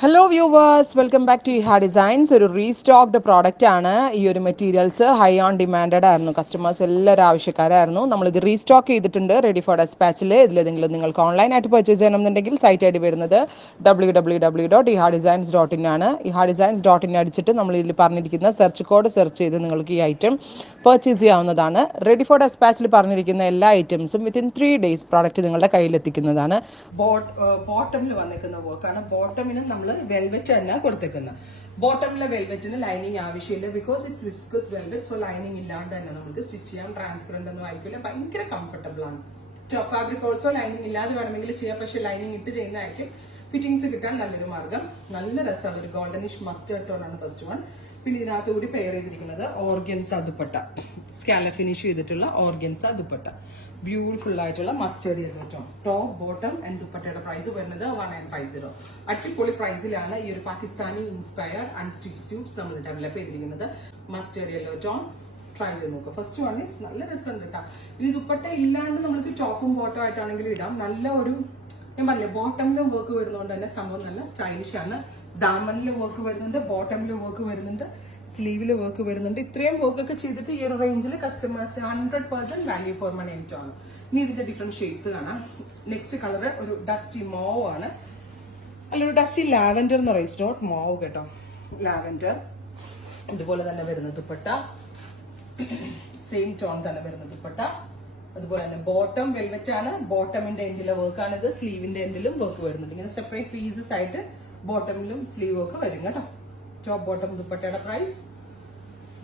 Hello viewers, welcome back to Iha Designs. ഒരു restocked product ആണ്. ഈ ഒരു മെറ്റീരിയൽസ് ഹൈ ഓൺ ഡിമാൻഡഡ് ആയിരുന്നു. കസ്റ്റമേഴ്സ് എല്ലാവരും ആവശ്യക്കാരായിരുന്നു. നമ്മളിത് റീസ്റ്റോക്ക് ചെയ്തിട്ടുണ്ട് റെഡി ഫോർ ഡെസ്പാച്ചിൽ. ഇതിലേതെങ്കിലും നിങ്ങൾക്ക് ഓൺലൈനായിട്ട് പർച്ചേസ് ചെയ്യണമെന്നുണ്ടെങ്കിൽ സൈറ്റ് ഐ ഡി വരുന്നത് www.ihadesigns.in ആണ്. ihadesigns.in അടിച്ചിട്ട് നമ്മൾ ഇതിൽ പറഞ്ഞിരിക്കുന്ന സെർച്ച് കോഡ് സെർച്ച് ചെയ്ത് നിങ്ങൾക്ക് ഈ ഐറ്റം പർച്ചേസ് ചെയ്യാവുന്നതാണ്. റെഡി ഫോർ ഡെസ്പാച്ചിൽ പറഞ്ഞിരിക്കുന്ന എല്ലാ ഐറ്റംസും വിത്തിൻ 3 days പ്രോഡക്റ്റ് നിങ്ങളുടെ കയ്യിലെത്തിക്കുന്നതാണ്. ബോട്ടമിൽ വന്നിരിക്കുന്ന വർക്കാണ്. ബോട്ടമിന് നമ്മൾ വെൽവെറ്റ് തന്നെ കൊടുത്തേക്കുന്നത്. ബോട്ടമിലെ വെൽവെറ്റിന് ലൈനിങ് ആവശ്യമില്ല, because it's viscous velvet. So lining ഇല്ലാണ്ട് തന്നെ നമുക്ക് സ്റ്റിച്ച് ചെയ്യാം. ട്രാൻസ്പെറന്റ് ഒന്നും ആയിരിക്കില്ല, ഭയങ്കര കംഫർട്ടബിൾ ആണ്. ടോപ്പ് ഫാബ്രിക് ഓൾസോ ലൈനിങ് ഇല്ലാതെ വേണമെങ്കിൽ ചെയ്യാം, പക്ഷെ ലൈനിങ് ഇട്ട് ചെയ്യുന്നതായിരിക്കും ഫിറ്റിംഗ്സ് കിട്ടാൻ നല്ലൊരു മാർഗം. നല്ല രസമാണ്. ഒരു ഗോൾഡനിഷ് മസ്റ്റേർഡ് ടോൺ ആണ് ഫസ്റ്റ് വൺ. പിന്നെ ഇതിനകത്ത് കൂടി പെയർ ചെയ്തിരിക്കുന്നത് ഓർഗൻസ ദുപ്പട്ട, സ്കാലപ്പ് ഫിനിഷ് ചെയ്തിട്ടുള്ള ഓർഗൻസ ദുപ്പട്ട. ബ്യൂട്ടിഫുൾ ആയിട്ടുള്ള mustard yellow tone. Top bottom and ദുപ്പട്ടയുടെ പ്രൈസ് വരുന്നത് 1950. അടിപൊളി പ്രൈസിലാണ് ഈ ഒരു പാകിസ്ഥാനി ഇൻസ്പയർഡ് അൺസ്റ്റിച്ച് സ്യൂട്ട്സ് നമ്മൾ ഡെവലപ്പ് ചെയ്തിരിക്കുന്നത്. മസ്റ്റേർഡ് യെല്ലോ ടോൺ ട്രൈ ചെയ്ത് നോക്കുക. ഫസ്റ്റ് വൺ ഈസ് നല്ല രസമുണ്ട് കേട്ടോ. ഇനി ദുപ്പട്ട ഇല്ലാണ്ട് നമുക്ക് ടോപ്പും ബോട്ടം ആയിട്ടാണെങ്കിലും ഇടാം. നല്ല ഒരു, ഞാൻ പറഞ്ഞില്ലേ, ബോട്ടമിലും വർക്ക് വരുന്നതുകൊണ്ട് തന്നെ സംഭവം നല്ല സ്റ്റൈലിഷ് ആണ്. ദാമനിൽ വർക്ക് വരുന്നുണ്ട്, ബോട്ടമിൽ വർക്ക് വരുന്നുണ്ട്, സ്ലീവില് വർക്ക് വരുന്നുണ്ട്. ഇത്രയും വർക്ക് ഒക്കെ ചെയ്തിട്ട് ഈ ഒരു റേഞ്ചിൽ കസ്റ്റമേഴ്സിന് 100% വാല്യൂ ഫോർ മണി ആണ്. ഇനി ഇതിന്റെ ഡിഫറെന്റ് ഷെയ്ഡ്സ് കാണാം. നെക്സ്റ്റ് കളർ ഒരു ഡസ്റ്റി മോവ് ആണ്, അല്ലൊരു ഡസ്റ്റി ലാവൻഡർ എന്ന് പറയും. ഇറ്റ്സ് നോട്ട് മോവ് കേട്ടോ, ലാവൻഡർ. ഇതുപോലെ തന്നെ വരുന്ന ദുപ്പട്ട, സെയിം ടോൺ തന്നെ വരുന്ന ദുപ്പട്ട. അതുപോലെ തന്നെ ബോട്ടം വെൽവെറ്റ് ആണ്. ബോട്ടമിന്റെ എൻഡിലെ വർക്ക് ആണിത്. സ്ലീവിന്റെ എൻഡിലും വർക്ക് വരുന്നുണ്ട്. ഇങ്ങനെ സെപ്പറേറ്റ് പീസസ് ആയിട്ട് ബോട്ടമിലും സ്ലീവ് വർക്ക് വരും കേട്ടോ. ടോപ്പ് ബോട്ടം ദുപ്പട്ടയുടെ പ്രൈസ്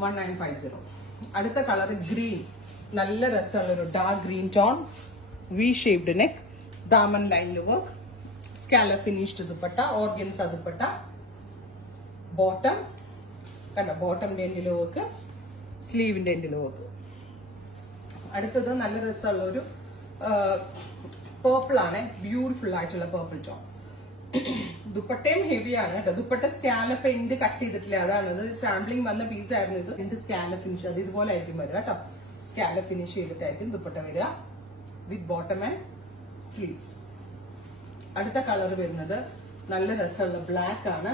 1950. അടുത്ത കളർ ഗ്രീൻ, നല്ല രസമുള്ള ഒരു dark green tone, V shaped neck, ദാമൻ ലൈനിൽ work, scallop finished dupatta, organza dupatta. Bottom കണ്ടോ, ബോട്ടമിന്റെ എൻഡിൽ വർക്ക്, സ്ലീവിന്റെ എൻഡിൽ വർക്ക്. അടുത്തത് നല്ല രസമുള്ള ഒരു പേർപ്പിൾ ആണ്. ബ്യൂട്ടിഫുൾ ആയിട്ടുള്ള പേർപ്പിൾ ടോൺ. ദുപ്പട്ടയും ഹെവിയാണ് കേട്ടോ. ദുപ്പട്ട സ്കാലപ്പ് എൻഡ് കട്ട് ചെയ്തിട്ടില്ല, അതാണ് ഇത്. സാമ്പിളിംഗ് വന്ന പീസ് ആയിരുന്നു ഇത്. എന്റെ സ്കാലപ്പ് ഫിനിഷ് അത് ഇതുപോലെ ആയിരിക്കും വരിക കേട്ടോ. സ്കാലപ്പ് ഫിനിഷ് ചെയ്തിട്ടായിരിക്കും ദുപ്പട്ട വരിക, വിത്ത് ബോട്ടം ആൻഡ് സ്ലീവ്സ്. അടുത്ത കളർ വരുന്നത് നല്ല രസമുള്ള ബ്ലാക്ക് ആണ്.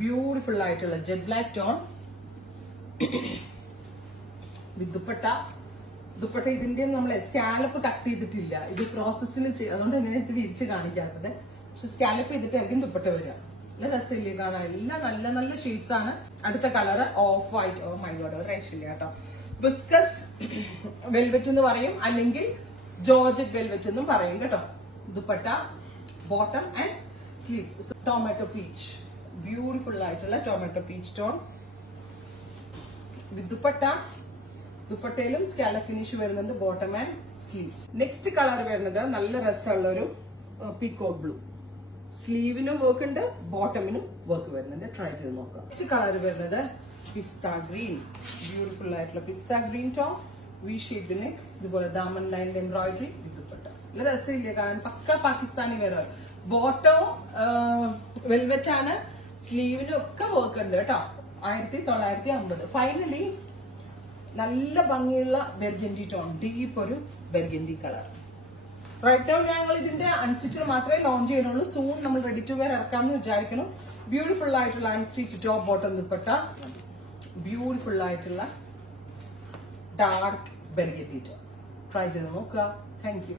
ബ്യൂട്ടിഫുൾ ആയിട്ടുള്ള jet black tone with dupatta. Dupatta ഇതിന്റെ നമ്മൾ സ്കാലപ്പ് കട്ട് ചെയ്തിട്ടില്ല, ഇത് പ്രോസസ്സിൽ അതുകൊണ്ട് തന്നെ ഇത് വിരിച്ച് കാണിക്കാത്തത്. പക്ഷെ സ്കാലപ്പ് ചെയ്തിട്ടായിരിക്കും ദുപ്പട്ട വരിക. നല്ല രസമില്ലേ കാണാൻ? എല്ലാം നല്ല നല്ല ഷെയ്ഡ്സ് ആണ്. അടുത്ത colour off white. Oh my God, ഒരു രക്ഷയില്ല കേട്ടോ. വിസ്കസ് വെൽവെറ്റ് എന്ന് പറയും, അല്ലെങ്കിൽ ജോർജറ്റ് വെൽവെറ്റ് എന്നും പറയും കേട്ടോ. Dupatta, bottom and sleeves. Tomato peach, beautiful ആയിട്ടുള്ള tomato peach tone with dupatta. ദുപ്പട്ടയിലും സ്കാലപ്പ് ഫിനിഷ് വരുന്നുണ്ട്, bottom and sleeves. Next colour വരുന്നത് നല്ല രസമുള്ള ഒരു പീകോക്ക് ബ്ലൂ. സ്ലീവിനും വർക്ക് ഉണ്ട്, ബോട്ടമിനും വർക്ക് വരുന്നുണ്ട്. ട്രൈ ചെയ്ത് നോക്കാം. നെക്സ്റ്റ് കളർ വരുന്നത് പിസ്ത ഗ്രീൻ, ബ്യൂട്ടിഫുൾ ആയിട്ടുള്ള pista green tone, V shaped neck, ഇതുപോലെ ദാമൻ ലൈനിൽ എംബ്രോയിഡറി വിത്ത് ദുപ്പട്ട. നല്ല രസമില്ലേ കാണാൻ? പക്ക പാകിസ്ഥാനി വേറെ. ബോട്ടോ വെൽവെറ്റ് ആണ്, സ്ലീവിനും ഒക്കെ വർക്ക് ഉണ്ട് കേട്ടോ. 1950. ഫൈനലി നല്ല ഭംഗിയുള്ള ബെർഗൻഡി ടോൺ, ഡീപ്പ് ഒരു ബെർഗൻഡി കളർ. റൈറ്റ് നൗ ഞങ്ങൾ ഇതിന്റെ അൺസ്റ്റിച്ചിന് മാത്രമേ ലോഞ്ച് ചെയ്യുന്നുള്ളൂ. സൂൺ നമ്മൾ റെഡി ടു വെയർ ഇറക്കാമെന്ന് വിചാരിക്കണം. ബ്യൂട്ടിഫുൾ ആയിട്ടുള്ള unstitch top bottom dupatta, beautiful ആയിട്ടുള്ള ഡാർക്ക് ബെർഗൻഡി ടോൺ. ട്രൈ ചെയ്ത് നോക്കുക. Thank you.